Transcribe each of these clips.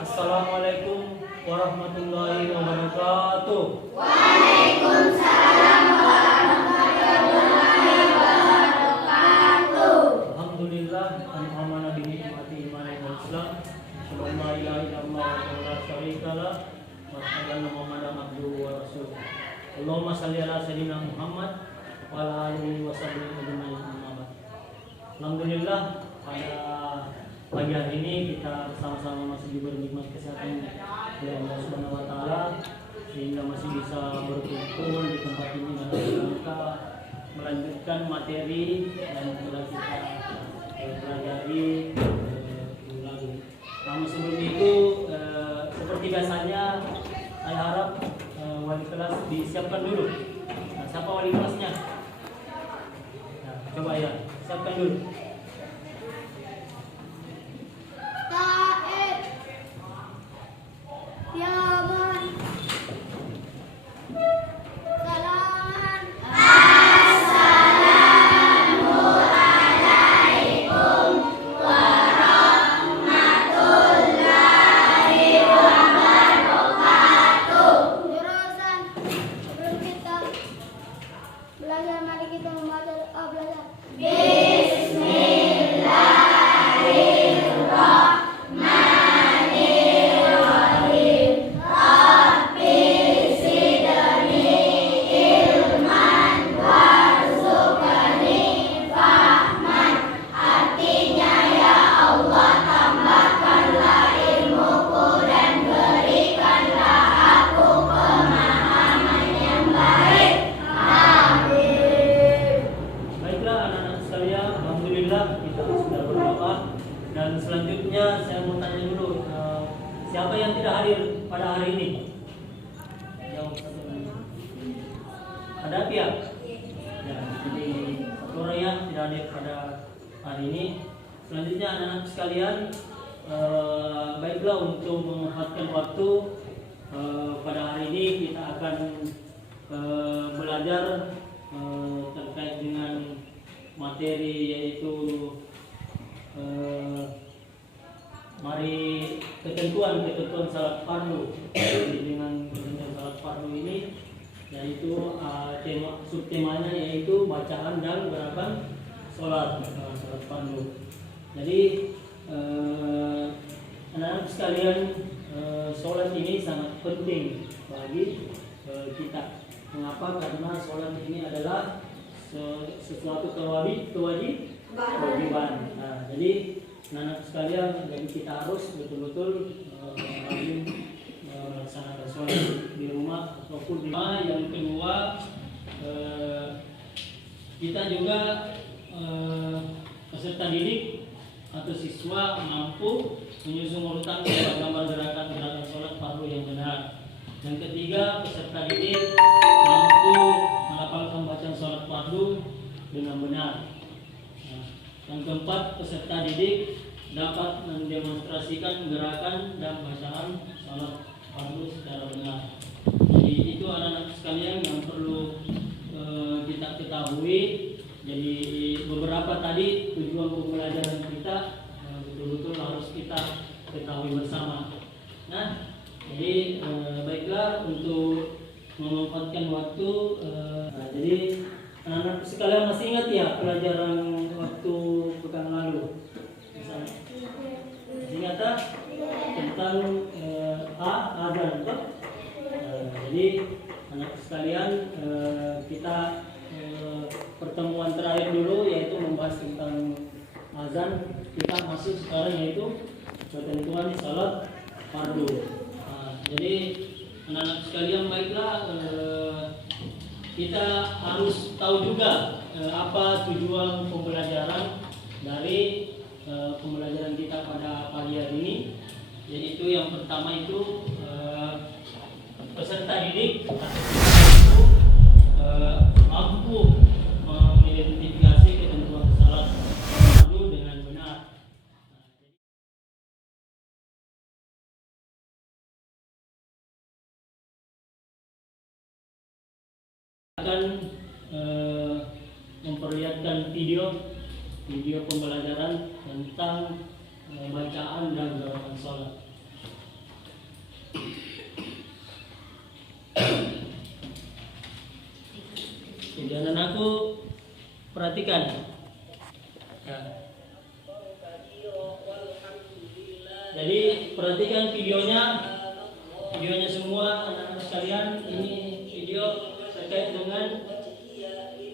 Assalamualaikum warahmatullahi wabarakatuh. Waalaikumsalam warahmatullahi wabarakatuh. Alhamdulillah, amanah bi nikmati iman dan Islam. Shallallahu la ilaha illallah wa la syarika lah. Wa sallallahu Muhammadan abduhu wa rasuluh. Allahumma shalli ala sayyidina Muhammad wa ala alihi wa sahbihi ajma'in. Alhamdulillah, pada pagi hari ini kita bersama-sama masih diberi nikmat kesehatan oleh Allah Subhanahu wa taala sehingga masih bisa berkumpul di tempat ini dan kita melanjutkan materi yang telah kita pelajari ulang. Namun sebelum itu seperti biasanya saya harap wali kelas disiapkan dulu. Nah, siapa wali kelasnya? Nah, coba ya, siapkan dulu. Dan selanjutnya saya mau tanya dulu, siapa yang tidak hadir pada hari ini? Jawab satu lagi. Ada pihak? Ya, jadi satu orang yang tidak hadir pada hari ini. Selanjutnya anak-anak sekalian, baiklah untuk memanfaatkan waktu pada hari ini kita akan belajar terkait dengan materi yaitu mari ketentuan salat fardu. Dengan ketentuan salat fardu ini yaitu subtemanya yaitu bacaan dan gerakan salat fardu. Jadi anak-anak sekalian, salat ini sangat penting bagi kita. Mengapa? Karena salat ini adalah sesuatu kewajiban. Nah, jadi anak sekalian, jadi kita harus betul-betul rajin melaksanakan sholat di rumah ataupun di rumah. Yang kedua, kita juga peserta didik atau siswa mampu menyusun urutan gambar gerakan sholat fardu yang benar. Yang ketiga, peserta didik mampu melafalkan bacaan sholat fardu dengan benar. Nah, yang keempat, peserta didik dapat mendemonstrasikan gerakan dan bacaan sholat fardu secara benar. Jadi itu anak-anak sekalian yang perlu kita ketahui. Jadi beberapa tadi tujuan pembelajaran kita betul-betul harus kita ketahui bersama. Nah, jadi baiklah, untuk memanfaatkan waktu, jadi anak-anak sekalian masih ingat ya pelajaran waktu pekan lalu? Misalnya, masih ingat tak? Tentang azan, tak? Jadi anak sekalian, kita pertemuan terakhir dulu yaitu membahas tentang azan. Kita masuk sekarang yaitu ketentuan salat fardu. Jadi anak-anak sekalian, baiklah, kita harus tahu juga apa tujuan pembelajaran dari pembelajaran kita pada pagi hari ini. Yaitu yang pertama itu peserta didik itu mampu mengidentifikasi ketentuan salat fardu dengan benar. Akan memperlihatkan video pembelajaran tentang bacaan dan gerakan sholat. Jadi anak-anakku perhatikan. Ya. Jadi perhatikan videonya semua anak-anak sekalian. Ini video terkait dengan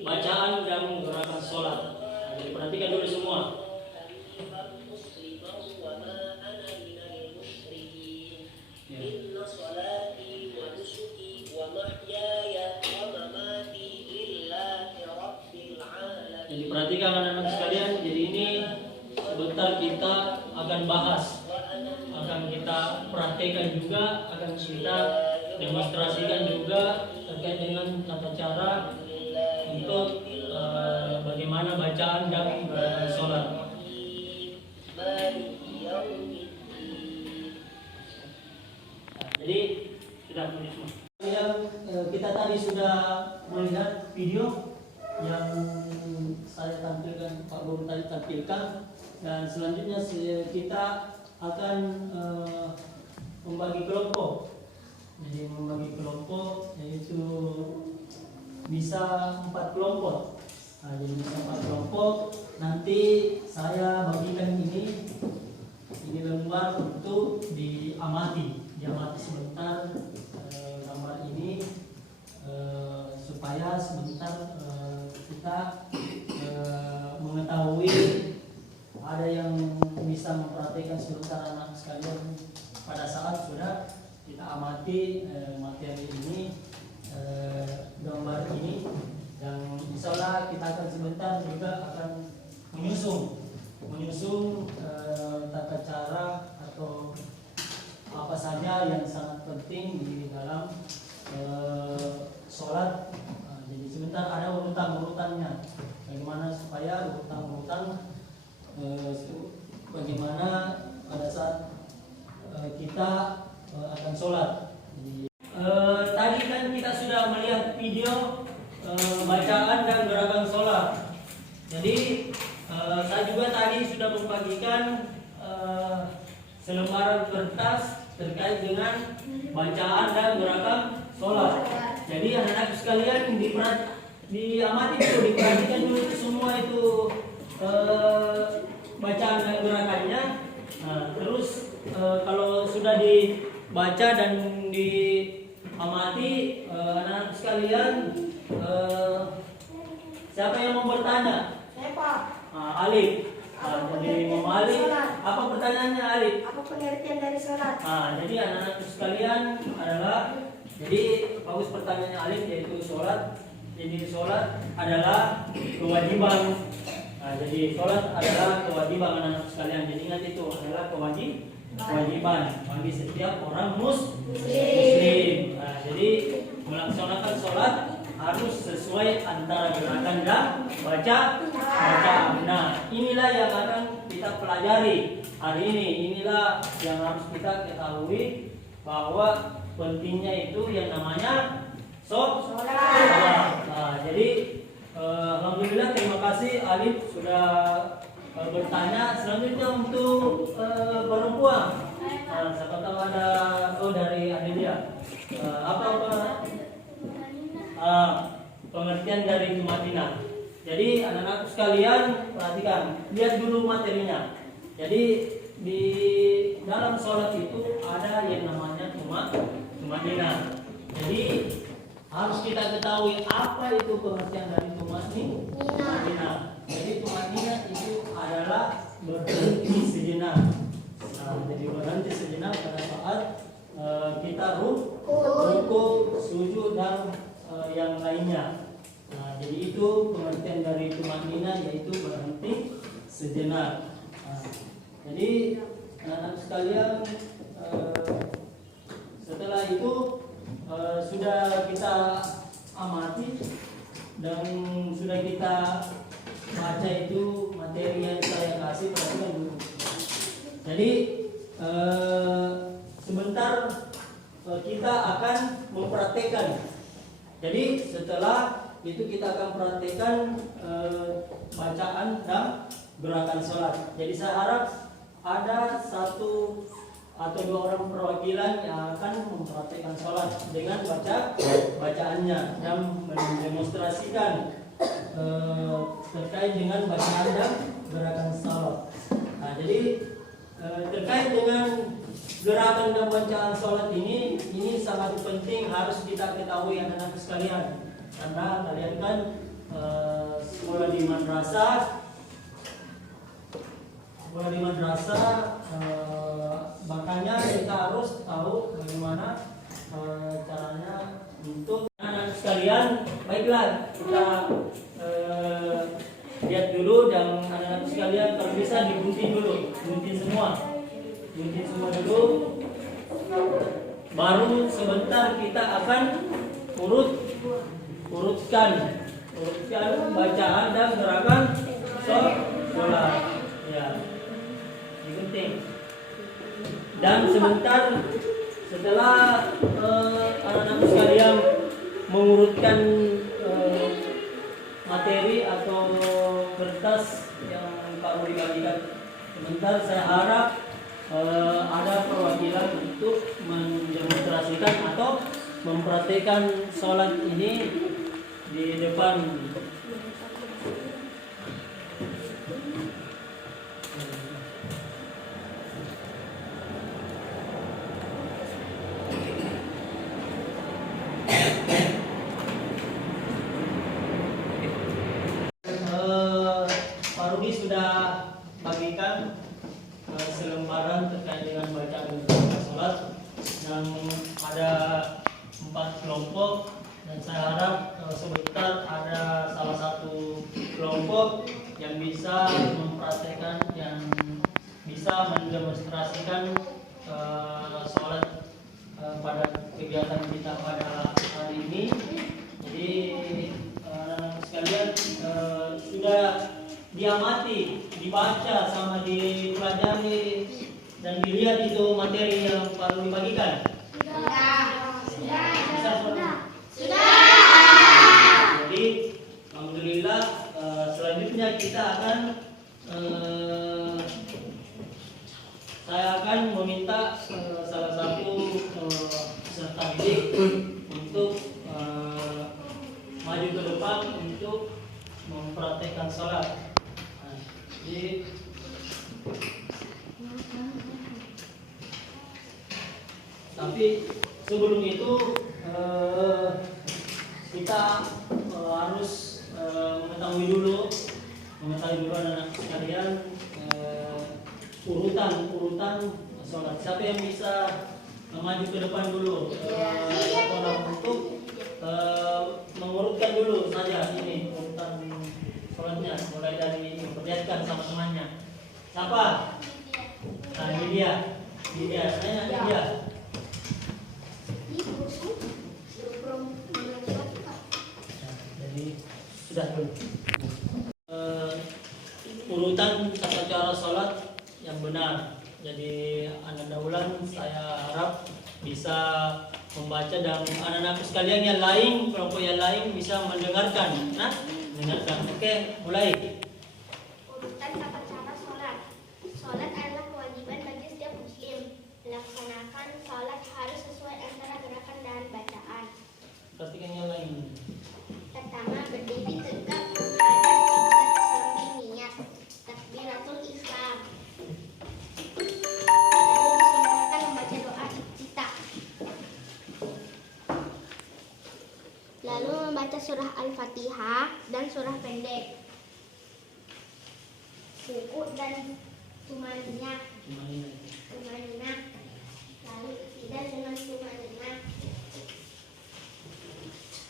bacaan dan gerakan sholat. Jadi perhatikan dulu semua. Jadi perhatikan anak-anak sekalian. Jadi ini sebentar kita akan bahas, akan kita praktekkan juga, akan kita demonstrasikan juga terkait dengan tata cara untuk bagaimana bacaan dan gerakan sholat. Jadi sudah semua. Yang kita tadi sudah melihat video yang saya tampilkan, Pak Guru tadi tampilkan, dan selanjutnya kita akan membagi kelompok. Jadi membagi kelompok yaitu bisa 4 kelompok. Nah, jadi bisa 4 kelompok. Nanti saya bagikan ini lembar untuk diamati sebentar gambar ini supaya sebentar kita mengetahui, ada yang bisa memperhatikan sebentar anak sekalian pada saat sudah kita amati materi ini, gambar ini, dan insyaallah kita akan sebentar juga akan menyusun tata cara atau apa saja yang sangat penting di dalam sholat. Jadi sebentar ada urutan-urutannya, bagaimana supaya urutan-urutan bagaimana pada saat kita akan sholat. Tadi kan kita sudah melihat video bacaan dan gerakan sholat. Jadi saya juga tadi sudah membagikan selembaran kertas terkait dengan bacaan dan gerakan sholat. Jadi anak-anak sekalian diamati dulu, diperhatikan dulu semua itu bacaan dan gerakannya. Nah, terus kalau sudah dibaca dan diamati, anak-anak sekalian, siapa yang mau bertanya? Saya Pak. Alif. Jadi Mama Alif, apa pertanyaannya Alif? Apa pengertian dari sholat? Jadi anak-anak sekalian adalah, jadi bagus pertanyaannya Alif, yaitu sholat. Jadi sholat adalah kewajiban. Nah, jadi sholat adalah kewajiban anak-anak sekalian. Jadi ingat itu adalah kewajiban bagi setiap orang muslim. Nah, jadi melaksanakan sholat harus sesuai antara gerakan dan bacaan. Nah, inilah yang akan kita pelajari hari ini. Inilah yang harus kita ketahui bahwa pentingnya itu yang namanya sholat. Nah, jadi alhamdulillah, terima kasih Alif sudah bertanya. Selanjutnya untuk perempuan, siapa tahu ada dari Adelia. Apa pengertian dari tumatina. Jadi anak-anak sekalian perhatikan, lihat dulu materinya. Jadi di dalam sholat itu ada yang namanya tumatina. Jadi harus kita ketahui apa itu pengertian dari tumatina. Jadi tumatina itu adalah berhenti sejenak. Jadi berhenti sejenak pada saat kita ruku, sujud dan yang lainnya. Nah, jadi itu pengertian dari tumatina, yaitu berhenti sejenak. Jadi anak-anak sekalian, setelah itu sudah kita amati dan sudah kita baca itu materi yang saya kasih, perhatikan dulu. Jadi sebentar kita akan mempraktekkan. Jadi setelah itu kita akan praktekkan bacaan dan gerakan sholat. Jadi saya harap ada satu atau dua orang perwakilan yang akan mempraktekkan sholat dengan bacaannya dan mendemonstrasikan terkait dengan bacaan dan gerakan sholat. Nah, jadi terkait dengan gerakan dan bacaan sholat ini sangat penting, harus kita ketahui anak-anak sekalian, karena kalian kan sekolah di madrasah, makanya kita harus tahu bagaimana caranya untuk anak-anak sekalian. Baiklah, kita lihat dulu, dan anak-anak sekalian kalau bisa digunting dulu, gunting semua dulu. Baru sebentar kita akan urutkan bacaan dan gerakan sholat. Ya, digunting. Dan sebentar setelah anak-anak sekalian mengurutkan materi atau kertas yang perlu dibagikan, sebentar saya harap ada perwakilan untuk mendemonstrasikan atau mempraktikkan sholat ini di depan. Pak Rudi sudah bagikan selembaran terkait dengan bacaan sholat, dan ada 4 kelompok, dan saya harap sebentar ada salah satu kelompok yang bisa mempraktekkan, yang bisa mendemonstrasikan sholat pada kegiatan kita pada hari ini. Jadi anak-anak sekalian, sudah diamati, dibaca, sama dipelajari dan dilihat itu materi yang perlu dibagikan? Sudah. Jadi alhamdulillah, selanjutnya kita akan saya akan meminta salah satu peserta didik untuk maju ke depan untuk mempraktekkan sholat. Jadi tapi sebelum itu kita harus mengetahui dulu anak-anak sekalian urutan sholat. Siapa yang bisa maju ke depan dulu untuk mengurutkan dulu saja ini urutan sholatnya, mulai dari ini. Siapa? Nah, ini dia. Ini dia. Saya ini dia. Jadi sudah dulu. Urutan tata cara sholat yang benar. Jadi anak ulang saya harap bisa membaca dan anak-anak sekalian yang lain, kelompok yang lain bisa mendengarkan. Nah, mendengarkan. Oke, mulai. Urutan tata cara sholat. Sholat adalah kewajiban bagi setiap muslim. Melaksanakan sholat harus sesuai antara gerakan dan bacaan. Perhatikan yang lain. Pertama, berdiri tegak menghadap kiblat sambil niat takbiratul ihram. Lalu disunahkan membaca doa iftitah. Lalu membaca surah Al-Fatihah dan surah pendek. Ruku dan tumanina. Lalu iktidal dengan tumanina.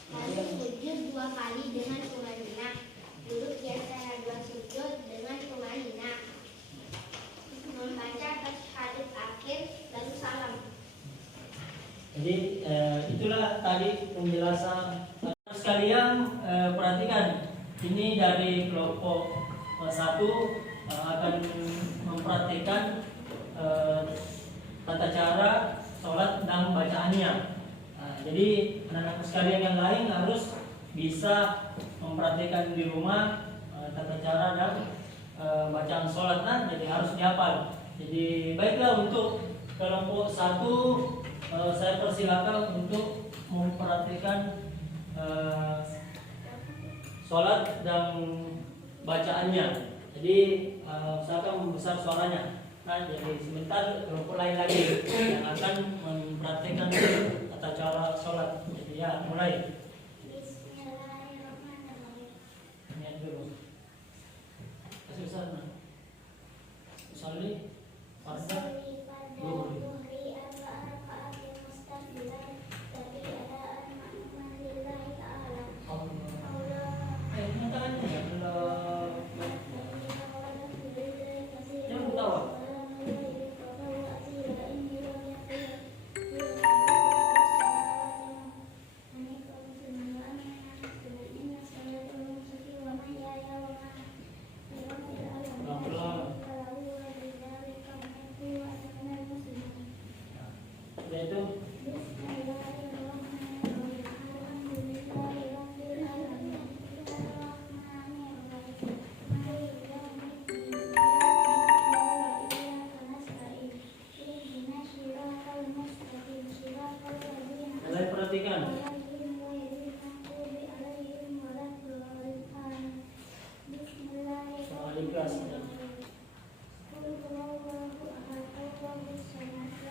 Lalu sujud 2 kali dengan tumanina. Duduk di antara 2 sujud dengan tumanina. Membaca tasyahud akhir lalu salam. Jadi itulah tadi penjelasan. Sekalian perhatikan, ini dari kelompok 1 akan mempraktikkan tata cara sholat dan bacaannya. Jadi anak-anak sekalian yang lain harus bisa mempraktikkan di rumah tata cara dan bacaan sholat. Jadi harus dihafal. Jadi baiklah, untuk kelompok 1 saya persilakan untuk mempraktikkan sholat dan bacaannya. Jadi saya akan membesar suaranya. Nah, jadi sebentar kelompok lain lagi yang akan mempraktikkan tata cara sholat. Jadi ya, mulai. Bismillahirrahmanirrahim. Niat dulu. Kasih besar. Usalli farda zuhri.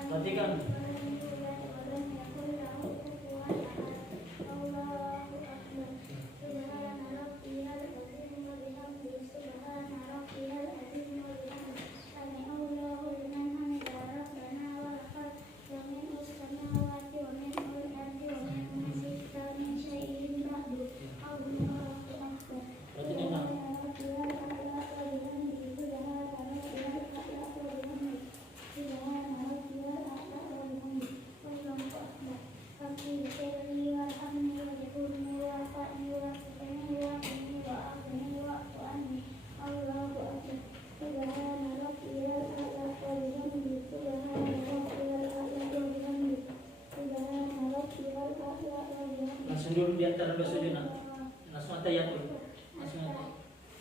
Perhatikan. Langsung dulu di antara 2 sujud. Langsung atayat dulu. Langsung atayat.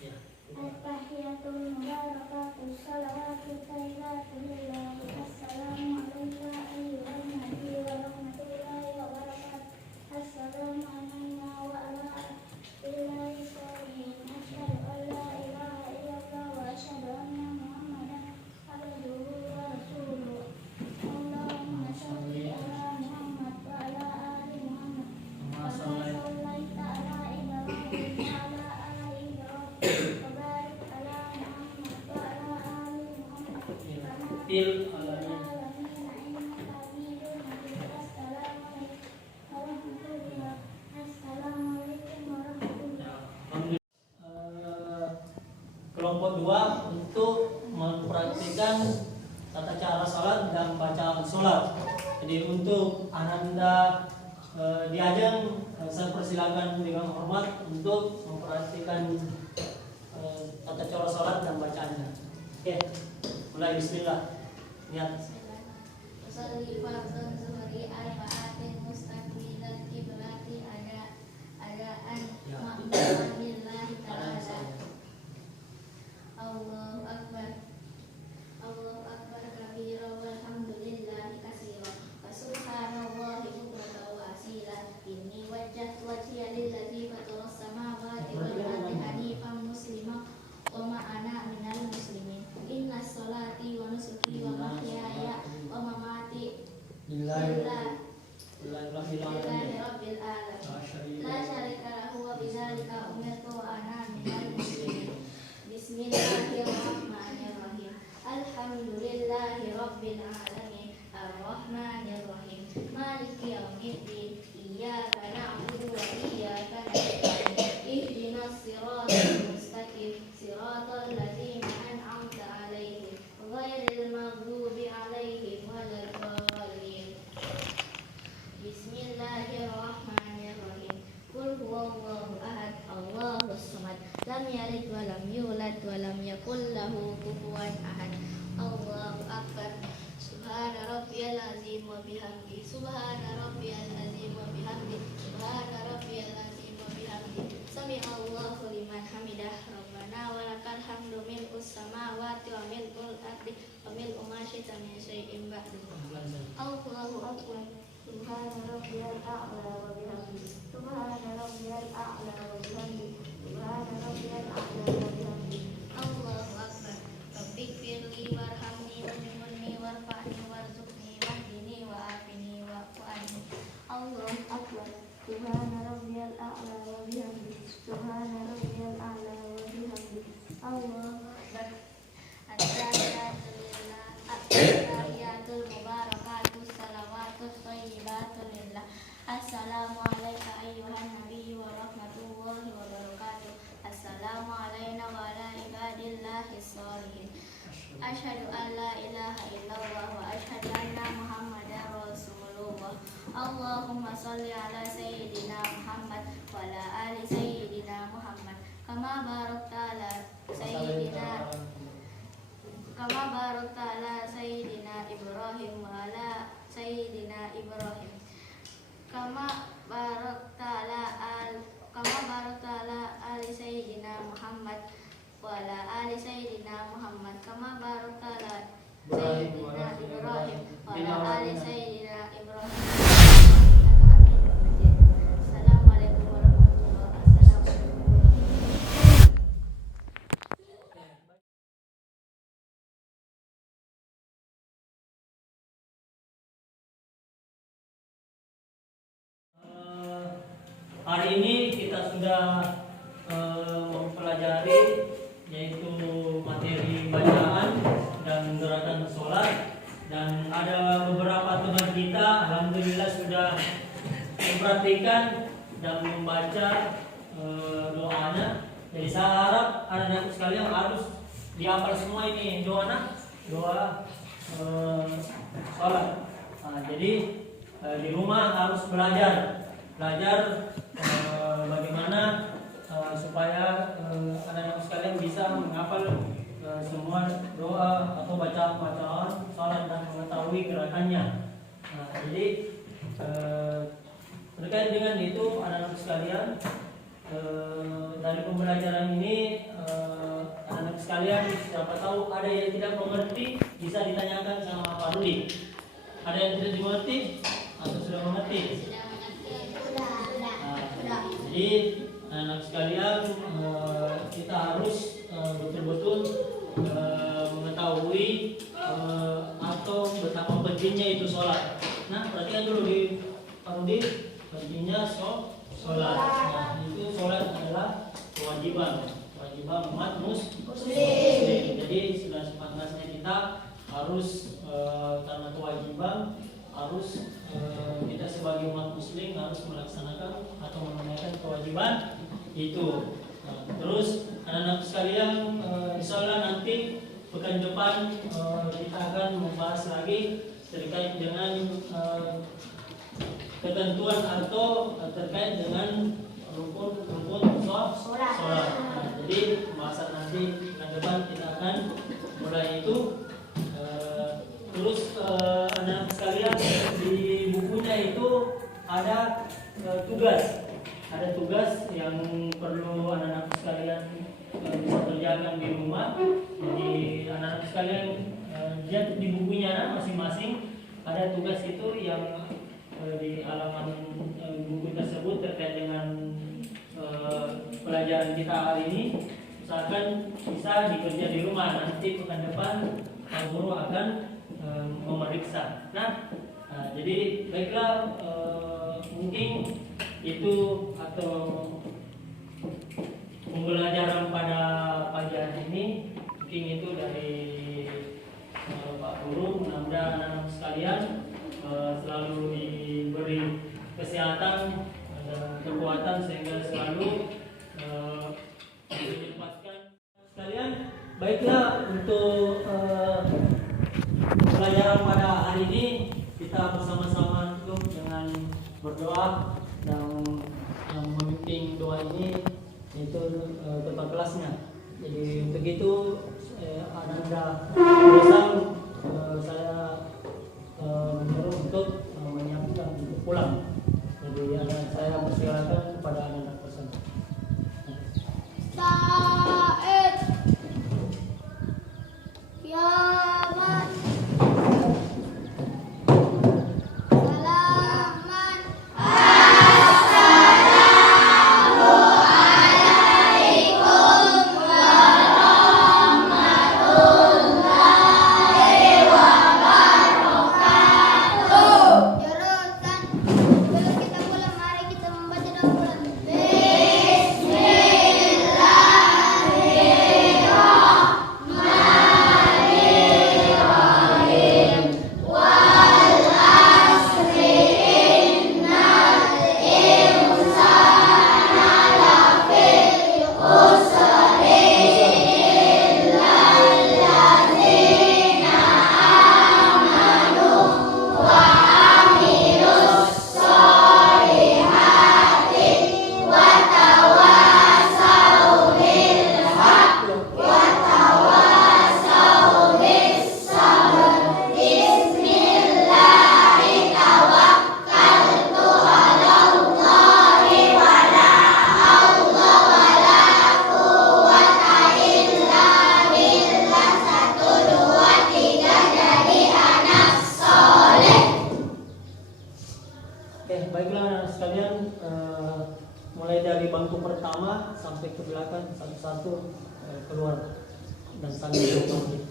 Ya. At-tahiyatul mubarakatus salawatu thayyibatu lillahi. Assalamu alayka ayyuhan nabiy wa rahmatullahi wa barakatuh. Assalamu alayna wa ala alihi sholihin. Asyhadu an la ilaha illallah wa asyhadu anna Muhammadan abduhu wa rasuluh. Allahumma shalli ala Muhammad wa ala ali Muhammad. Kama shallaita ala Ibrahim wa ala ali Ibrahim. Wa barik ala Muhammad wa ala ali Muhammad. Kama Il kelompok 2 untuk Jadi untuk Ananda Diajeng, saya persilakan dengan hormat untuk memperhatikan tata cara sholat dan bacaannya. Oke, mulai bismillah. Niat. Usolli fardhan zuhri arba'atin mustaqbilan qiblati adaan ma'muran lillahi ta'ala. Allahu akbar. Allahu akbar kabira walhamdulillahi katsira. Wa subhanallahi bukratan wa asila. Inni wajjahtu wajhiya lillazi fatara as-samawati wal ardi hanifan musliman wa ma ana minal muslimin. Inna sholati wa nusuki wa mahyaya wa mamati lillahi rabbil alamin. La syarika lahu wa bidzalika umirtu wa ana minal muslimin. Bismillahirrahmanirrahim. Alhamdulillahi rabbil alamin. Arrahmanirrahim. Maliki yaumiddin. Iyyaka na'budu wa iyyaka nasta'in. Ihdinas siratal mustaqim. Siratal ladzina an'amta 'alaihim ghairil maghdubi 'alaihim waladdallin. Bismillahirrahmanirrahim. Qul huwallahu ahad, Allahus samad. Lam yalid wa lam yulad wa lam yakul lahu kufuwan ahad. Allahu akbar. Subhana rabbiyal azim wa bihamdi. Subhana rabbiyal azim wa bihamdi. Subhana rabbiyal azim wa bihamdi. Sami'allahu liman hamidah. Rabbana walakal hamdu mil'us samawati wa mil'ul ardi wa mil'u ma syi'ta min syai'in ba'du. Allahu akbar. Subhana rabbiyal a'la wa bihamdi. Subhana rabbiyal a'la wa bihamdi. Subhana rabbiyal a'la wa bihamdi. Allahu akbar. Rabbighfirli warhamni waj'alni warfa'ni warzuqni wahdini wa'afini wa'fu'anni. Allahu akbar. Subhana rabbiyal a'la wa bihamdi. Subhana rabbiyal a'la wa bihamdi. Allahu akbar. At-tahiyatul mubarakatus salawatus thayyibatul lillah. Assalamu alayka ayyuhan nabiyyu wa rahmatullahi wa barakatuh. Assalamu alayna wa ala ibadillahis sholihin. Asyhadu an la ilaha illallah wa asyhadu anna muhammadar rasulullah. Allahumma shalli ala sayyidina Muhammad wa ala ali sayyidina Muhammad kama barakta ala sayyidina Ibrahim wa ala sayyidina Ibrahim kama barakta ala ali sayyidina Muhammad wa ala ali sayyidina Muhammad kama barakta ala sayyidina Ibrahim wa ala ali sayyidina Ibrahim. Assalamualaikum warahmatullahi wabarakatuh. Hari ini kita sudah mempelajari yaitu materi bacaan dan gerakan sholat, dan ada beberapa teman kita alhamdulillah sudah memperhatikan dan membaca doanya. Jadi saya harap anak-anak sekalian harus dihafal semua ini doa sholat. Jadi di rumah harus belajar bagaimana supaya anak-anak sekalian bisa menghafal semua doa atau bacaan salat dan mengetahui gerakannya. Jadi terkait dengan itu anak-anak sekalian, dari pembelajaran ini anak-anak sekalian siapa tahu ada yang tidak mengerti bisa ditanyakan sama Pak Rudi. Ada yang tidak dimengerti atau sudah mengerti? Jadi anak sekalian kita harus betul-betul mengetahui atau betapa pentingnya itu sholat. Nah, perhatikan dulu di Parudi, pentingnya sholat. Nah, itu sholat adalah kewajiban umat muslim. Jadi sudah sepatutnya kita harus karena kewajiban harus kita sebagai umat muslim harus melaksanakan atau menunaikan kewajiban itu. Terus anak-anak sekalian, insyaallah nanti pekan depan kita akan membahas lagi terkait dengan ketentuan atau terkait dengan rukun sholat. Nah, jadi pembahasan nanti bulan depan kita akan mulai itu. Terus anak sekalian, di bukunya itu ada tugas yang perlu anak-anak sekalian bisa kerjakan di rumah. Jadi anak-anak sekalian lihat di bukunya masing-masing ada tugas itu yang di halaman buku tersebut terkait dengan pelajaran kita hari ini. Usahakan bisa dikerja di rumah, nanti pekan depan Pak Guru akan memeriksa. Jadi baiklah, mungkin itu atau pembelajaran pada pagi hari ini mungkin itu dari Pak Guru. Mudah-mudahan anak-anak sekalian selalu diberi kesehatan dan kekuatan sehingga selalu menyempatkan sekalian. Baiklah, untuk pelajaran pada hari ini kita bersama-sama tutup dengan berdoa, dan yang memimpin doa ini yaitu ketua kelasnya. Jadi untuk itu Ananda Besang, saya menyuruh untuk menyiapkan untuk pulang. Jadi saya persilakan kepada Ananda Besang. Said Yaman Salaman Jurusan sebelum kita pulang, mari kita membaca dan pulang. Baiklah anak sekalian, mulai dari bangku pertama sampai ke belakang satu-satu keluar dan saling bertemu.